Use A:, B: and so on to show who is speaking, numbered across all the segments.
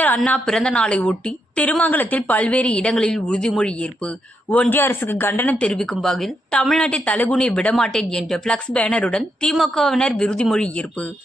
A: அண்ணா பிறந்த நாளை ஒட்டி திருமங்கலத்தில் பல்வேறு இடங்களில் உறுதிமொழி ஏற்பு. ஒன்றிய அரசுக்கு கண்டனம் தெரிவிக்கும் வகையில் தமிழ்நாட்டை தலைகுனிய விடமாட்டேன் என்ற பிளக்ஸ் பேனருடன் திமுகவினர் உறுதிமொழி ஏற்பு.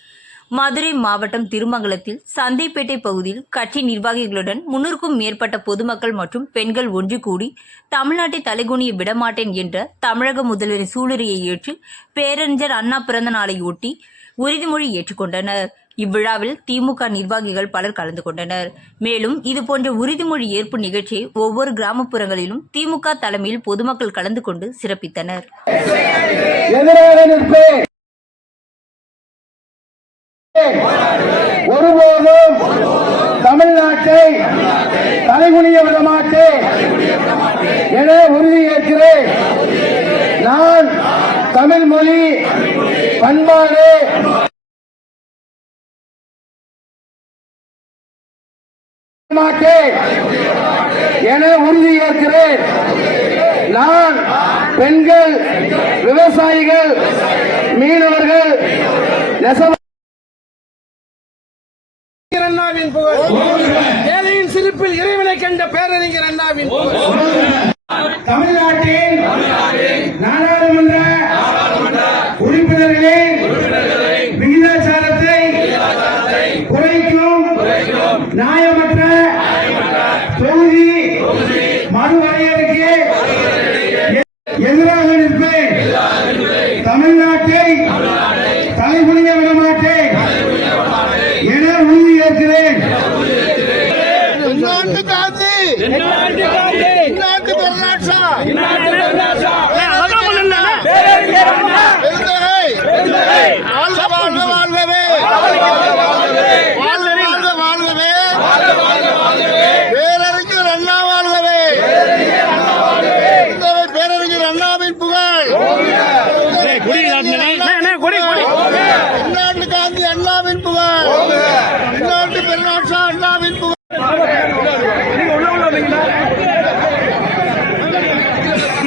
A: மதுரை மாவட்டம் திருமங்கலத்தில் சந்தைப்பேட்டை பகுதியில் கட்சி நிர்வாகிகளுடன் முன்னூறுக்கும் மேற்பட்ட பொதுமக்கள் மற்றும் பெண்கள் ஒன்று கூடி தமிழ்நாட்டை தலைகுனிய விடமாட்டேன் என்ற தமிழக முதல்வரின் சூளுரையை ஏற்று பேரறிஞர் அண்ணா பிறந்த நாளை ஒட்டி உறுதிமொழி ஏற்றுக்கொண்டனர். இவ்விழாவில் திமுக நிர்வாகிகள் பலர் கலந்து கொண்டனர். மேலும் இதுபோன்ற உறுதிமொழி ஏற்பு நிகழ்ச்சியை ஒவ்வொரு கிராமப்புறங்களிலும் திமுக தலைமையில் பொதுமக்கள் கலந்து கொண்டு சிறப்பித்தனர்.
B: ஒருபோதும் தமிழ்நாட்டை தலைகுனிய விட மாட்டேன் என உறுதியேற்கிறேன் நான் தமிழ் மொழி பண்பாடு மாட்டேன் என உறுதியேற்கிறேன் நான் பெண்கள் விவசாயிகள் மீனவர்கள்
C: அண்ணாவின் புகழ். ஏழையின் சிரிப்பில் இறைவனை கண்ட பேரறிஞர் அண்ணாவின் புகழ்.
B: தமிழ்நாட்டின் நாடாளுமன்ற உறுப்பினர்களின் விகிதாச்சாரத்தை குறைக்கும் நியாயமற்ற தொகுதி மறுவரையறைக்கு எதிராக நிற்பேன் தமிழ்நாட்டை தலைகுனிய விட மாட்டேன் என உறுதியேற்கிறேன்
C: இன்னாண்டு காந்தி இன்னாண்டு பெருநாட்சா வாழ்கவே! பேரறிஞர் அண்ணாவின் புகழ் இன்னாண்டு காந்தி அண்ணாவின் புகழ் இன்னாண்டு பெருநாட்சா அண்ணாவின் புகழ்
D: இன்றைக்கு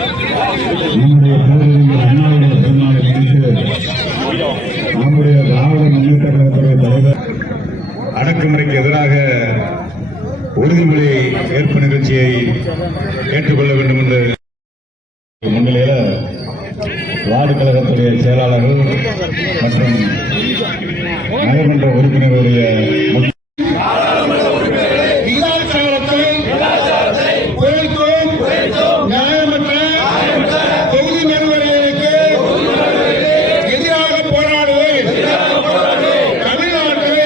D: நம்முடைய பேரறிஞர் அண்ணாவுடைய பிறந்தநாளை முன்னிட்டு நம்முடைய திராவிட முன்னேற்ற கழகத்துடைய தலைவர் அடக்குமுறைக்கு எதிராக உறுதிமொழி ஏற்பு நிகழ்ச்சியை ஏற்றுக்கொள்ள வேண்டும் என்று. முன்னிலையில வார்டு கழகத்துடைய செயலாளர்கள் மற்றும் நகர்மன்ற உறுப்பினர்களுடைய முக்கிய
B: விகிதாச்சாரத்தை குறைக்கும் நியாயமற்ற தொகுதி மறுவரையறைக்கு எதிராக போராடுவேன் தமிழ்நாட்டை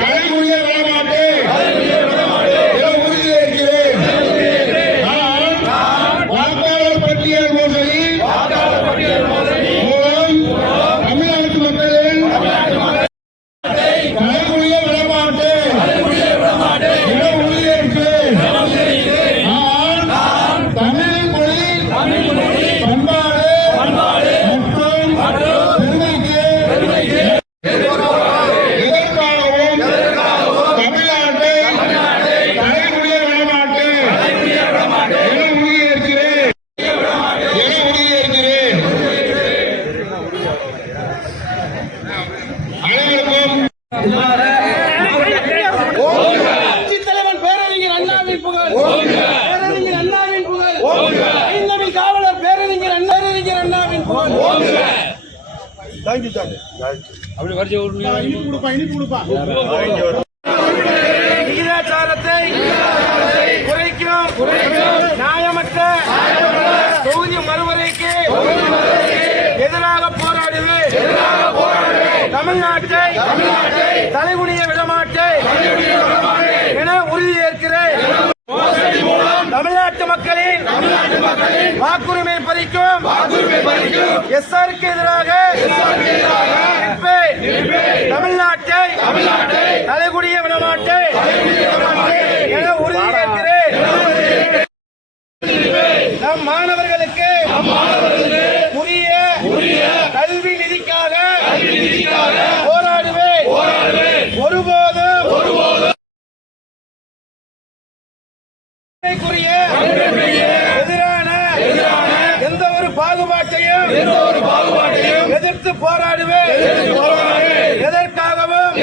B: தலைமுறைய விடமாட்டேன் என உறுதியேற்கிறேன் நான் வாக்காளர் பட்டியல் மோசடி மூலம் தமிழ்நாட்டு மக்களின் தலைமுறைய விடமாட்டேன் என உறுதியேற்கிறேன் நான் தமிழ் மொழி பண்பாடு மற்றும் பெருமைக்கு எதற்காகவும் தமிழ்நாட்டை தலைமுடிய விடமாட்டேன் என உறுதியேற்கிறேன் என உறுதியேற்கிறேன் அனைவருக்கும்
C: கட்சித் தலைவன் பேரறிஞர் அண்ணாவின் புகழ் பேரறிஞர் அண்ணாவின் புகழ் ஐந்தமி காவலர் பேரறிஞர் அண்ணா பேரறிஞர் அண்ணாவின் புகழ் விகிதாச்சாரத்தை குறைக்கும். நியாயமற்ற தொகுதி மறுவரைக்கு எதிராக போராடுவேன். தமிழ்நாட்டை தலைகுனிய விடமாட்டேன் என உறுதியேற்கிறேன் தமிழ்நாட்டு மக்களின் வாக்குரிமை பறிக்கும் எஸ்ஆருக்கு எதிராக. தமிழ்நாட்டை தலைகுனிய விடமாட்டேன் என உறுதியேற்கிறேன் நம் மாணவர்களுக்கு போராடுவேன். எதற்காகவும்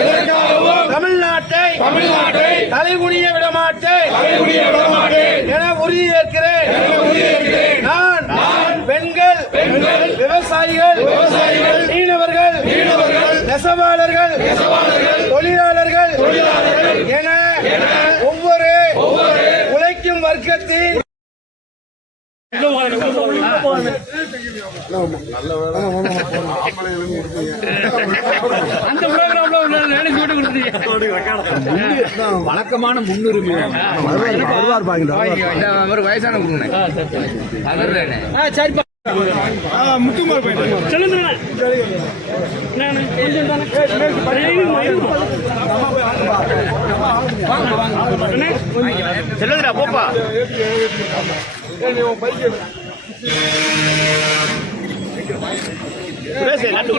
C: தமிழ்நாட்டை தமிழ்நாட்டை தலைகுனிய விட மாட்டேன் என உறுதியேற்கிறேன். நான் நான் பெண்கள் விவசாயிகள் விவசாயிகள் மீனவர்கள் மீனவர்கள் நெசவாளர்கள் தொழிலாளர்கள் தொழிலாளர்கள் என ஒவ்வொரு ஒவ்வொரு உழைக்கும் வர்க்கத்தின்
E: வழக்கமான முன்னுரிமை ஒரு வயசான சரிப்பா
C: செல்லுங்கடா போப்பா பேசு நட்டு